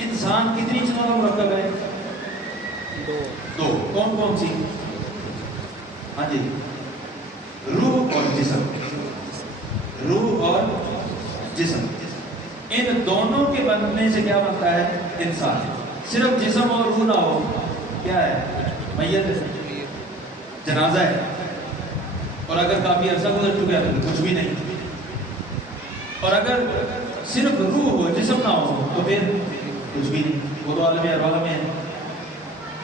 انسان کتنی چیزوں کا مرکب ہے؟ دو. کون کون سی؟ ہاں جی، روح اور جسم. روح اور جسم، ان دونوں کے بننے سے کیا بنتا ہے؟ انسان. صرف جسم اور روح نہ ہو کیا ہے؟ میت ہے، جنازہ ہے. اور اگر کافی عرصہ گزر چکا ہے تو کچھ بھی نہیں. اور اگر صرف روح ہو جسم نہ ہو تو پھر کچھ بھی نہیں. وہ تو عالم ارواح میں ہے،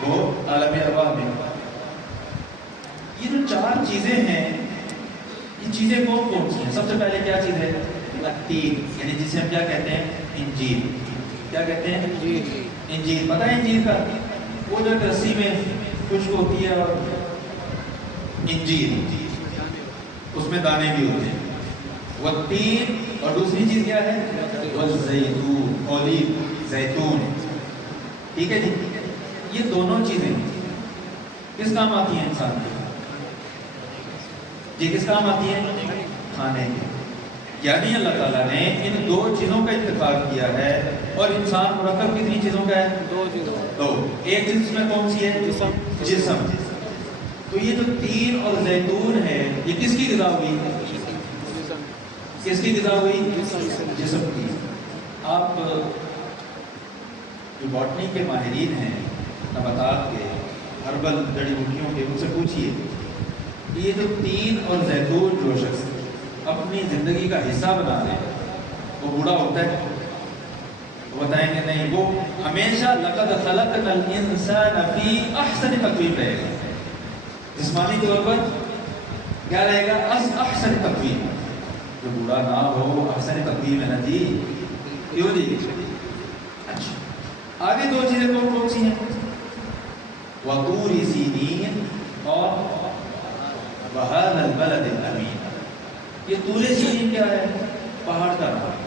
وہ عالم ارواح میں. یہ جو چار چیزیں ہیں، یہ چیزیں کون کون سی ہیں؟ سب سے پہلے کیا چیز ہے؟ التین، یعنی جسے ہم کیا کہتے ہیں؟ انجیل. کیا کہتے ہیں؟ انجیل. پتہ ہے انجیل کا؟ وہ جو رسی میں خشک ہوتی ہے، اور انجیل اس میں دانے بھی ہوتے ہیں. والتین، اور دوسری چیز کیا ہے؟ والزیتون، اولیو، زیتون. ٹھیک ہے جی. یہ دونوں چیزیں کس کام آتی ہیں انسان کے؟ جی کس کام آتی ہیں؟ کھانے کے. یعنی اللہ تعالیٰ نے ان دو چیزوں کا انتخاب کیا ہے. اور انسان مرکب کتنی چیزوں کا ہے؟ دو. ایک چیز میں کون سی ہے؟ جسم. تو یہ جو تین اور زیتون ہے یہ کس کی غذا ہوئی؟ کس کی غذا ہوئی؟ جسم کی. آپ جو باٹنی کے ماہرین ہیں، نباتات کے، ہربل جڑی بوٹیوں کے، ان سے پوچھئے یہ جو تین اور زیتون جو شخص اپنی زندگی کا حصہ بنا لے وہ بوڑھا ہوتا ہے؟ وہ بتائیں گے نہیں، وہ ہمیشہ لقد خلقنا الانسان فی احسن تقویم رہے گا. جسمانی طور پر کیا رہے گا؟ احسن تقویم. جو بوڑھا نہ ہو احسن تقویم ہے نا جی. کیوں جی؟ اچھا، آگے دو چیزیں کون کون سی ہیں؟ وطور سینین اور وہذا البلد الامین. یہ طور سینین کیا ہے؟ پہاڑ کا نام.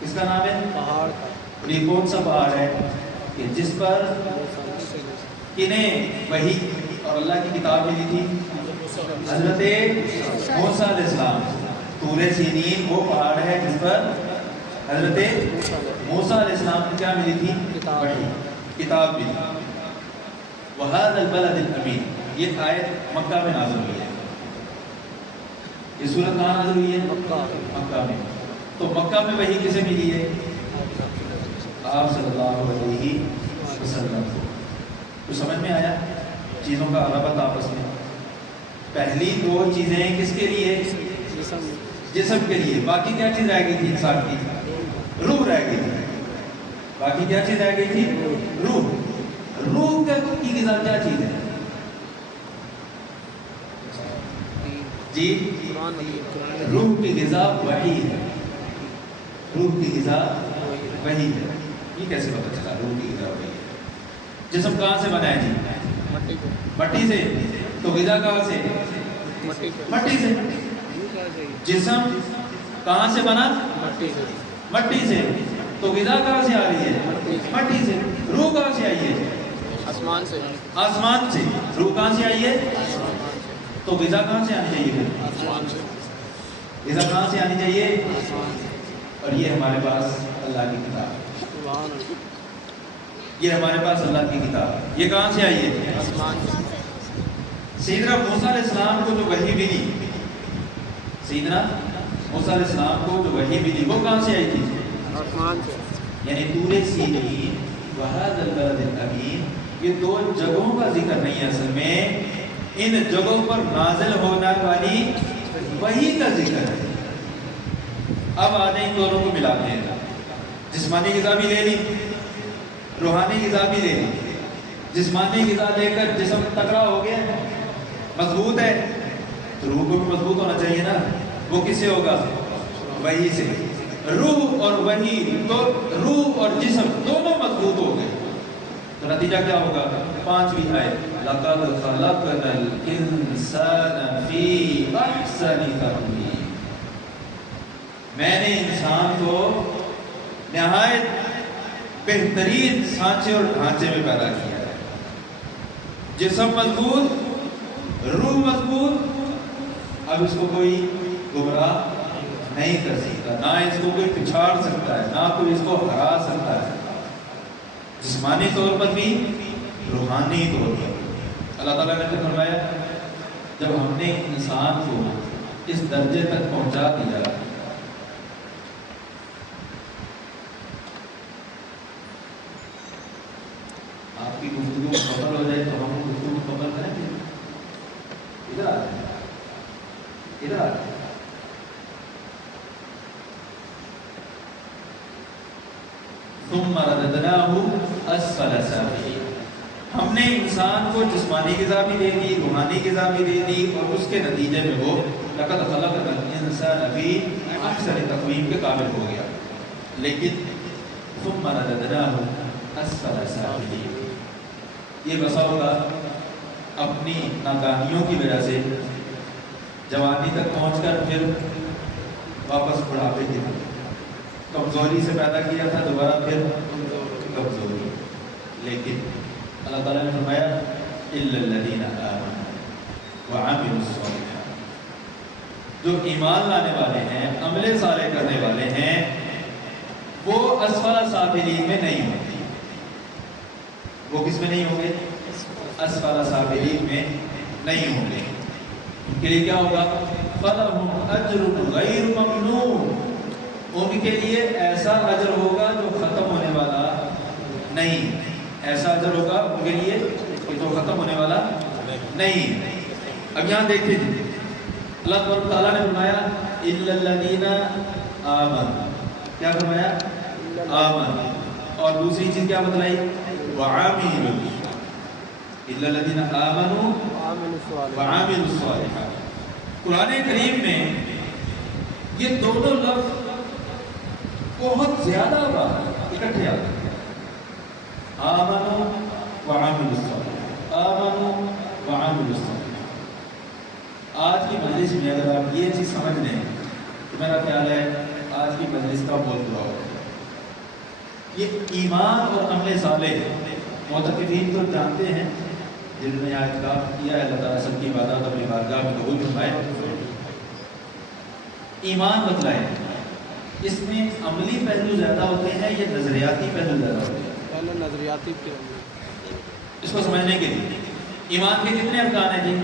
کس کا نام ہے؟ پہاڑ کا. اور یہ کون سا پہاڑ ہے کہ جس پر کنہیں وحی اور اللہ کی کتاب ملی تھی؟ حضرت موسیٰ علیہ السلام. طور سینین وہ پہاڑ ہے جس پر حضرت موسیٰ علیہ السلام کو کیا ملی تھی؟ وحی، کتاب ملی. وَهَذَا الْبَلَدِ الْأَمِينَ، یہ آیت مکہ میں نازل ہوئی ہے. یہ سورت کہاں نازل ہوئی ہے؟ مکہ میں. تو مکہ میں وحی کسے ملی ہے؟ آپ صلی اللہ علیہ وسلم. تو سمجھ میں آیا چیزوں کا ربط آپس میں؟ پہلی دو چیزیں کس کے لیے؟ جسم کے لیے. باقی کیا چیز رہ گئی تھی انسان کی؟ روح رہ گئی تھی. باقی کیا چیز رہ گئی تھی؟ روح. روح کی غذا کیا چیز ہے؟ جی روح کی غذا وحی ہے. روح کی غذا وحی ہے. یہ کیسے پتہ چلا روح کی غذا وحی ہے؟ جسم کہاں سے بنا ہے جی؟ مٹی سے. تو غذا کہاں سے؟ مٹی سے. جسم کہاں سے بنا؟ مٹی سے. تو غذا کہاں سے آ رہی ہے؟ مٹی سے. روح کہاں سے آئی ہے؟ آسمان سے. آسمان سے. روح کہاں سے آئی ہے؟ تو غذا کہاں سے آنی چاہیے؟ آسمان سے. غذا کہاں سے آنی چاہیے؟ اور یہ ہمارے پاس اللہ کی کتاب. یہ ہمارے پاس اللہ کی کتاب. یہ کہاں سے آئی ہے؟ آسمان سے. سیدنا موسیٰ علیہ السلام کو جو وحی ملی، سیدنا موسیٰ علیہ السلام کو جو وحی ملی وہ کہاں سے آئی تھی؟ آسمان سے. یعنی طور سینین وہذا البلد الامین، یہ دو جگہوں کا ذکر نہیں ہے اصل میں، ان جگہوں پر نازل ہونے والی وحی کا ذکر ہے. اب آنے ان دونوں کو ملاتے ہیں. جسمانی غذا بھی لے لی، روحانی غذا بھی لے لی. جسمانی غذا لے کر جسم تکڑا ہو گیا، مضبوط ہے، تو روح کو بھی مضبوط ہونا چاہیے نا. وہ کس سے ہوگا؟ وحی سے. روح اور وحی، تو روح اور جسم دونوں مضبوط ہو گئے. تو نتیجہ کیا ہوگا؟ پانچویں آیت لَقَدْ خَلَقْنَا الْإِنسَانَ فِي أَحْسَنِ تَقْوِيمٍ. میں نے انسان کو نہایت بہترین سانچے اور ڈھانچے میں پیدا کیا ہے. جسم مضبوط، روح مضبوط. اب اس کو کوئی گمراہ نہیں کر سکتا، نہ اس کو کوئی پچھاڑ سکتا ہے، نہ کوئی اس کو ہرا سکتا ہے. جسمانی طور پر بھی روحانی طور پر۔ اللہ تعالیٰ نے فرمایا جب ہم نے انسان کو اس درجے تک پہنچا دیا، آپ کی گفتگو مکمل ہو جائے تو ہم گفتگو مکمل کریں گے۔ ادھر آ جائیں، ادھر آ جائیں۔ ثم رددناه اسفل سافلین، ہم نے انسان کو جسمانی غذا بھی دے دی، روحانی غذا بھی دے دی، اور اس کے نتیجے میں وہ لقد خلقنا الانسان فی احسن تقویم کے قابل ہو گیا۔ لیکن ثم رددناه اسفل سافلین، یہ بسا ہوگا اپنی ناکامیوں کی وجہ سے جوانی تک پہنچ کر پھر واپس بڑھاپے کی کمزوری سے پیدا کیا تھا، دوبارہ پھر کمزوری۔ لیکن اللہ تعالیٰ نے فرمایا الا الذین آمنوا وعملوا الصالحات، جو ایمان لانے والے ہیں، عمل صالح کرنے والے ہیں، وہ اسفل سافلین میں نہیں ہوتے۔ وہ کس میں نہیں ہوں گے؟ اسفل سافلین میں نہیں ہوں گے۔ ان کے لیے کیا ہوگا؟ فلہم اجر غیر ممنون، ان کے لیے ایسا اجر ہوگا جو ختم ہونے والا نہیں، ایسا اجر ہوگا ان کے لیے کہ جو ختم ہونے والا نہیں۔ اب یہاں دیکھتے ہیں اللہ تعالیٰ نے فرمایا الا الذین آمنوا، کیا فرمایا؟ آمن، اور دوسری چیز کیا بتلائی؟ وعاملوا، الا الذین آمنوا وعاملوا الصالحات۔ قرآن کریم میں یہ دونوں لفظ بہت زیادہ بار اکٹھے آتے ہیں، آمنوا وعاملوا الصالحات، آمنوا وعاملوا الصالحات۔ آج کی مجلس میں اگر آپ یہ چیز سمجھ لیں تو میرا خیال ہے آج کی مجلس کا بہت دعا ہوگا۔ یہ ایمان اور عمل صالح معتقدین تو جانتے ہیں، جنہوں نے اعتکاف کیا ہے، اللہ تعالیٰ سب کی عبادات اپنی بارگاہ میں قبول فرمائے۔ ایمان بتلائیں، اس میں عملی پہلو زیادہ ہوتے ہیں یا نظریاتی پہلو زیادہ ہوتے ہیں؟ پہلے نظریاتی پہلو۔ اس کو سمجھنے کے لیے ایمان کے کتنے ارکان ہیں جی؟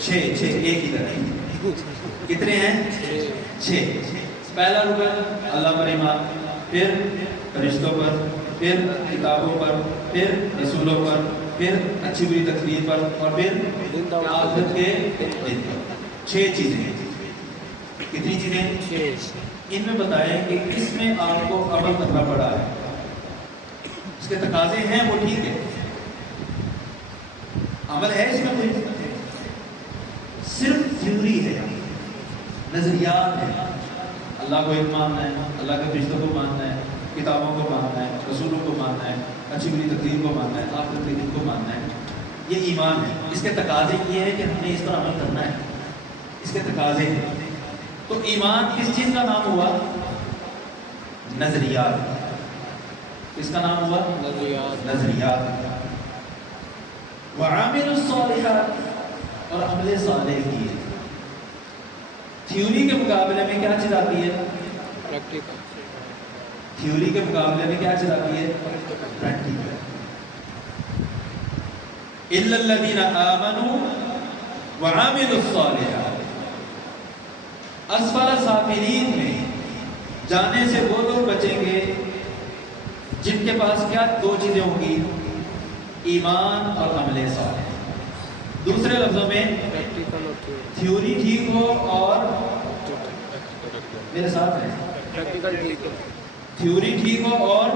6 ایک ہی طرح کتنے ہیں؟ 6۔ پہلا رکن اللہ پر ایمان، پھر فرشتوں پر، پھر کتابوں پر، پھر رسولوں پر، پھر اچھی بری تقریر پر، اور پھر آخرت کے دن پر۔ 6 چیزیں ہیں۔ کتنی چیزیں؟ 6۔ ان میں بتائیں کہ کس میں آپ کو عمل کرنا پڑا ہے، اس کے تقاضے ہیں وہ ٹھیک ہے، عمل ہے اس میں کوئی؟ صرف تھیوری ہے، نظریات ہے۔ اللہ کو ایک ماننا ہے، اللہ کے فرشتوں کو ماننا ہے، کتابوں کو ماننا ہے، رسولوں کو ماننا ہے، اچھی بری تقریر کو ماننا ہے، آخرت کے دن کو ماننا ہے، یہ ایمان ہے۔ اس کے تقاضے یہ ہے کہ ہم نے اس پر عمل کرنا ہے، اس کے تقاضے ہیں۔ تو ایمان کس چیز کا نام ہوا؟ نظریات۔ کس کا نام ہوا؟ نظریات۔ وعامل الصالحات، اور عمل صالح کیے۔ تھیوری کے مقابلے میں کیا چیز آتی ہے؟ پریکٹیکل۔ تھیوری کے مقابلے میں کیا چیز آتی ہے؟ پریکٹیکل۔ الا الذین آمنوا وعاملوا الصالحات، اسفل سافلین میں جانے سے وہ لوگ بچیں گے جن کے پاس کیا 2 چیزیں ہوں گی؟ ایمان اور عمل صالح۔ دوسرے لفظوں میں پریکٹیکل اور تھیوری ٹھیک ہو اور میرے ساتھ ہیں، پریکٹیکل ٹھیک ہے، تھیوری ٹھیک ہو اور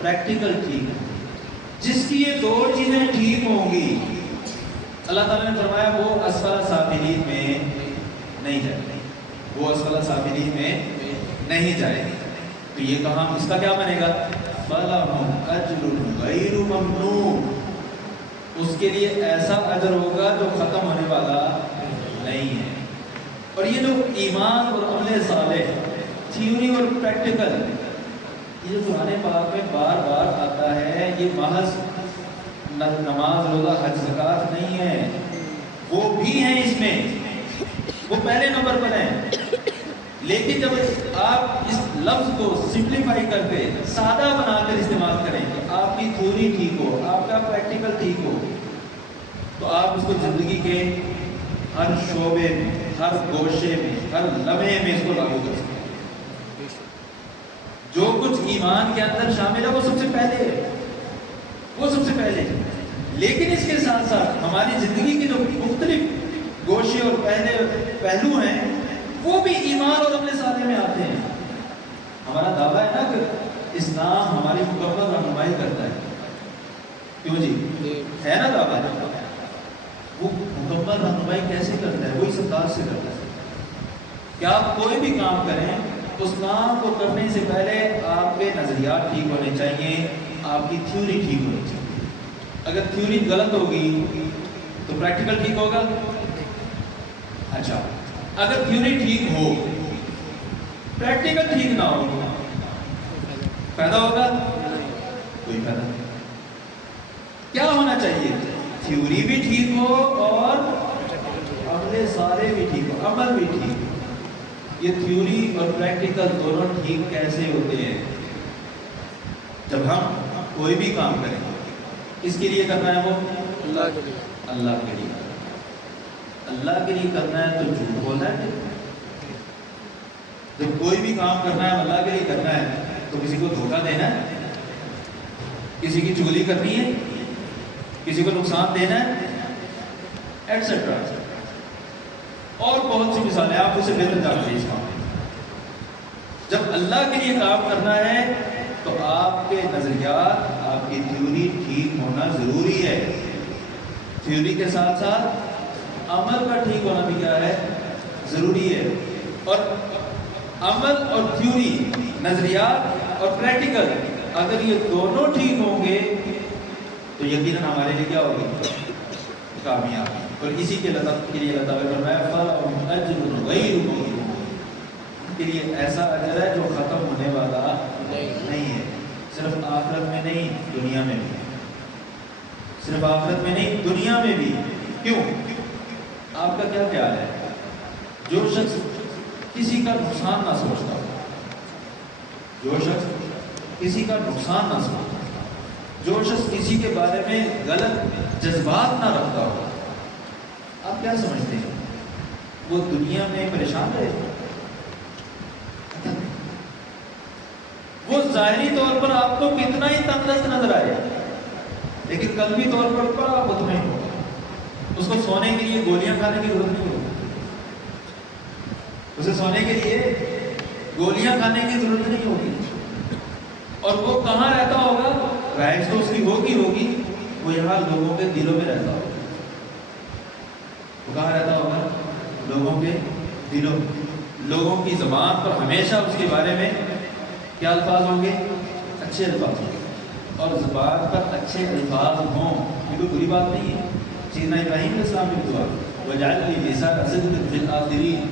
پریکٹیکل ٹھیک ہو۔ جس کی یہ 2 چیزیں ٹھیک ہوں گی، اللہ تعالیٰ نے فرمایا وہ اسفل سافلین میں نہیں جائے گی، وہ اسفل سافلین میں نہیں جائے گی۔ تو یہ کہاں اس کا کیا بنے گا؟ فَلَهُمْ أَجْرٌ غَيْرُ مَمْنُونَ، اس کے لیے ایسا اجر ہوگا جو ختم ہونے والا نہیں ہے۔ اور یہ جو ایمان اور عمل صالح، تھیوری اور پریکٹیکل، یہ جو قرآن پاک میں بار بار آتا ہے، یہ محض نماز، روزہ، حج، زکوٰۃ نہیں ہے، وہ بھی ہیں اس میں، وہ پہلے نمبر پر ہیں۔ لیکن جب آپ اس لفظ کو سمپلیفائی کر کے سادہ بنا کر استعمال کریں کہ آپ کی تھیوری ٹھیک ہو، آپ کا پریکٹیکل ٹھیک ہو، تو آپ اس کو زندگی کے ہر شعبے میں، ہر گوشے میں، ہر لمحے میں اس کو لاگو کر سکتے ہیں۔ جو کچھ ایمان کے اندر شامل ہے وہ سب سے پہلے ہے، وہ سب سے پہلے ہے۔ لیکن اس کے ساتھ ساتھ ہماری زندگی کے جو مختلف گوشے اور پہلو ہیں وہ بھی ایمان اور عمل صالح میں آتے ہیں۔ ہمارا دعویٰ ہے نا کہ اسلام ہماری مکمل رہنمائی کرتا ہے، کیوں جی؟ ہے نا دعویٰ؟ وہ مکمل رہنمائی کیسے کرتا ہے؟ وہی سرکار سے کرتا ہے کہ آپ کوئی بھی کام کریں، اس کام کو کرنے سے پہلے آپ کے نظریات ٹھیک ہونے چاہیے، آپ کی تھیوری ٹھیک ہونی چاہیے۔ اگر تھیوری غلط ہوگی تو پریکٹیکل ٹھیک ہوگا؟ اچھا، اگر تھیوری ٹھیک ہو، پریکٹیکل ٹھیک نہ ہو، فائدہ ہوگا؟ کوئی فائدہ نہیں۔ کیا ہونا چاہیے؟ تھیوری بھی ٹھیک ہو اور عمل صالح بھی ٹھیک ہو، عمل بھی ٹھیک ہو۔ یہ تھیوری اور پریکٹیکل دونوں ٹھیک کیسے ہوتے ہیں؟ جب ہم کوئی بھی کام کریں، کس کے لیے کرنا ہے؟ وہ اللہ کے لیے، اللہ کے لیے۔ اللہ کے لیے کرنا ہے تو جھوٹ بولنا ہے؟ جب کوئی بھی کام کرنا ہے اللہ کے لیے کرنا ہے تو کسی کو دھوکہ دینا ہے، کسی کی چغلی کرنی ہے، کسی کو نقصان دینا ہے، ایٹسٹرا۔ اور بہت سی مثالیں آپ اسے بہتر جانتے ہیں اس کام میں۔ جب اللہ کے لیے کام کرنا ہے تو آپ کے نظریات، آپ کی تھیوری ٹھیک ہونا ضروری ہے۔ تھیوری کے ساتھ ساتھ عمل کا ٹھیک ہونا بھی کیا ہے؟ ضروری ہے۔ اور عمل اور تھیوری، نظریات اور پریکٹیکل، اگر یہ دونوں ٹھیک ہوں گے تو یقیناً ہمارے لیے کیا ہوگی؟ کامیابی۔ اور اسی کے لیے اللہ تعالیٰ نے فرمایا فَلَهُمْ أَجْرٌ غَيْرُ مَمْنُونٍ، کے لیے ایسا اجر ہے جو ختم ہونے والا نہیں ہے۔ صرف آخرت میں نہیں، دنیا میں بھی۔ صرف آخرت میں نہیں، دنیا میں بھی۔ کیوں؟ آپ کا کیا خیال ہے؟ جو شخص کسی کا نقصان نہ سوچتا ہو، جو شخص کسی کا نقصان نہ سوچتا، جو شخص کسی کے بارے میں غلط جذبات نہ رکھتا ہو، آپ کیا سمجھتے ہیں وہ دنیا میں پریشان رہے؟ وہ ظاہری طور پر آپ کو کتنا ہی تندرست نظر آئے لیکن قلبی طور پر بڑا مطمئن ہوگا۔ اس کو سونے کے لیے گولیاں کھانے کی ضرورت نہیں ہوگی، اسے سونے کے لیے گولیاں کھانے کی ضرورت نہیں ہوگی۔ اور وہ کہاں رہتا ہوگا؟ رہائش تو اس کی ہوگی، وہ یہاں لوگوں کے دلوں میں رہتا ہوگا۔ وہ کہاں رہتا ہوگا؟ لوگوں کے دلوں میں۔ لوگوں کی زبان پر ہمیشہ اس کے بارے میں کیا الفاظ ہوں گے؟ اچھے الفاظ ہوں گے۔ اور زبان پر اچھے الفاظ ہوں یہ کوئی بری بات نہیں ہے۔ سیدنا ابراہیم علیہ السلام کی دعا وَجَعَلْ لِي لِسَانَ صِدْقٍ فِي الْآخِرِينَ،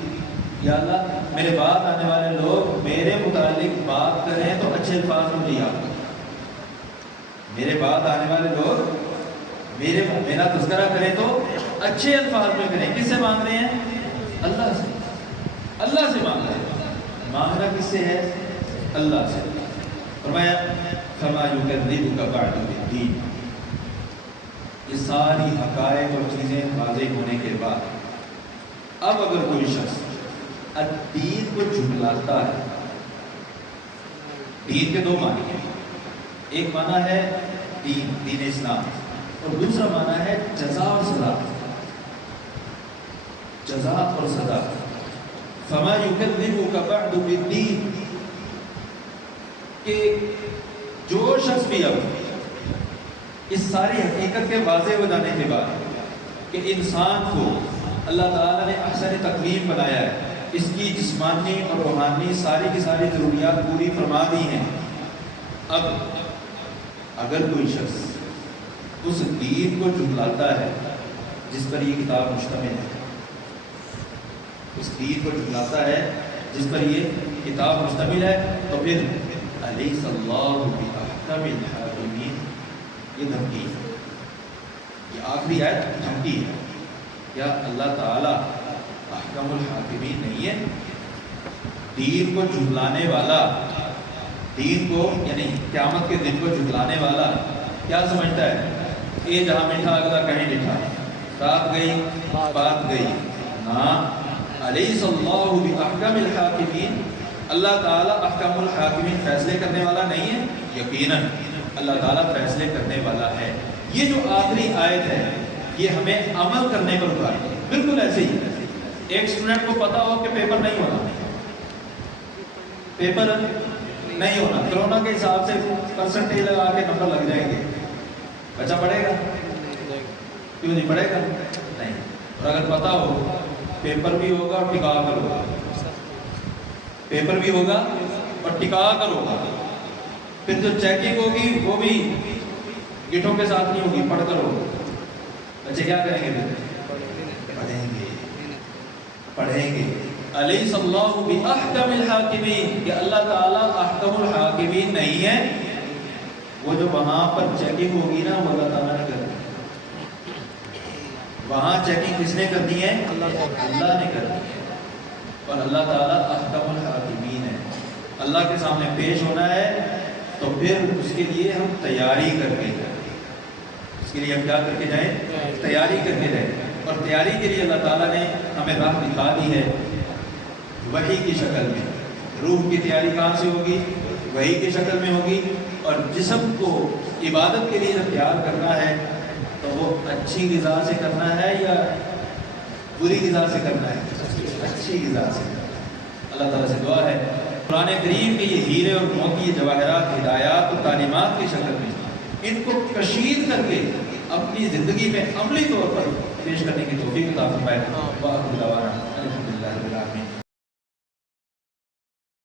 یا اللہ میرے بعد آنے والے لوگ میرے متعلق بات کریں تو اچھے الفاظ مجھے یاد کریں۔ میرے بعد آنے والے لوگ میرا تذکرہ کریں تو اچھے الفاظ میں کریں۔ کس سے مانگ رہے ہیں؟ اللہ سے۔ اللہ سے مانگ رہے ہیں۔ مانگنا کس سے ہے؟ اللہ سے۔ فرمایا فَمَا يُكَذِّبُكَ بَعْدُ بِالدِّينِ، یہ ساری حقائق اور چیزیں واضح ہونے کے بعد اب اگر کوئی شخص دین کو جھٹلاتا ہے، دین کے دو معنی ہیں، ایک معنی ہے دین اسلام اور دوسرا معنی ہے جزا اور سزا۔ جزا اور سزا۔ فما يكذبك بعد بالدين، کہ جو شخص بھی اب اس ساری حقیقت کے واضح ہو جانے کے بعد کہ انسان کو اللہ تعالیٰ نے احسن تقویم بنایا ہے، اس کی جسمانی اور روحانی ساری کی ساری ضروریات پوری فرما دی ہیں، اب اگر کوئی شخص اس دین کو جھٹلاتا ہے جس پر یہ کتاب مشتمل ہے، اس دین کو جھٹلاتا ہے جس پر یہ کتاب مشتمل ہے، تو پھر الیس اللہ بأحکم الحاکمین، یہ دھمکی ہے، یہ آخری آیت دھمکی ہے۔ کیا اللہ تعالیٰ احکم الحاکمین نہیں ہے؟ دین کو جھٹلانے والا، دین کو یعنی قیامت کے دن کو جھٹلانے والا کیا سمجھتا ہے؟ یہ جہاں میٹھا اگلا کہیں میٹھا، رات گئی بات گئی نا۔ الیس اللہ باحکم الحاکمین، اللہ تعالیٰ احکم الحاکمین فیصلے کرنے والا نہیں ہے؟ یقیناً اللہ تعالیٰ فیصلے کرنے والا ہے۔ یہ جو آخری آیت ہے یہ ہمیں عمل کرنے پر اتارتی ہے۔ بالکل ایسے ہی ایک اسٹوڈنٹ کو پتا ہو کہ پیپر نہیں ہونا، پیپر نہیں ہونا، کرونا کے حساب سے پرسنٹیج لگا کے نمبر لگ جائیں گے، بچہ پڑھے گا؟ کیوں نہیں پڑھے گا؟ نہیں۔ اور اگر پتا ہو پیپر بھی ہوگا اور ٹکا کر ہوگا، پیپر بھی ہوگا اور ٹکا کر ہوگا، پھر جو چیکنگ ہوگی وہ بھی گٹھوں کے ساتھ نہیں ہوگی، پڑھ کر ہوگا، بچے کیا کریں گے؟ پڑھیں گے، پڑھیں گے۔ الیس اللہ باحکم الحاکمین، کہ اللہ تعالیٰ احکم الحاکمین نہیں ہے؟ وہ جو وہاں پر چیکنگ ہوگی نا وہ اللہ تعالیٰ نے کرنی، وہاں چیکنگ کس نے کرنی ہے؟ اللہ نے کرنی ہے۔ اور اللہ تعالیٰ احکم الحاکمین ہے، اللہ کے سامنے پیش ہونا ہے تو پھر اس کے لیے ہم تیاری کر کے جائیں، اس کے لیے ہم کیا کر کے جائیں؟ تیاری کر کے جائیں۔ اور تیاری کے لیے اللہ تعالیٰ نے ہمیں راہ دکھا دی ہے وحی کی شکل میں۔ روح کی تیاری کہاں سے ہوگی؟ وحی کی شکل میں ہوگی۔ اور جسم کو عبادت کے لیے جب تیار کرنا ہے تو وہ اچھی غذا سے کرنا ہے یا بری غذا سے کرنا ہے؟ اچھی غذا سے۔ اللہ تعالیٰ سے دعا ہے قرآن کریم کے یہ ہیرے اور موتی جواہرات ہدایات اور تعلیمات کی شکل میں ان کو کشید کر کے اپنی زندگی میں عملی طور پر پیش کرنے کی توفیق عطا فرمائے۔ وآخر دعوانا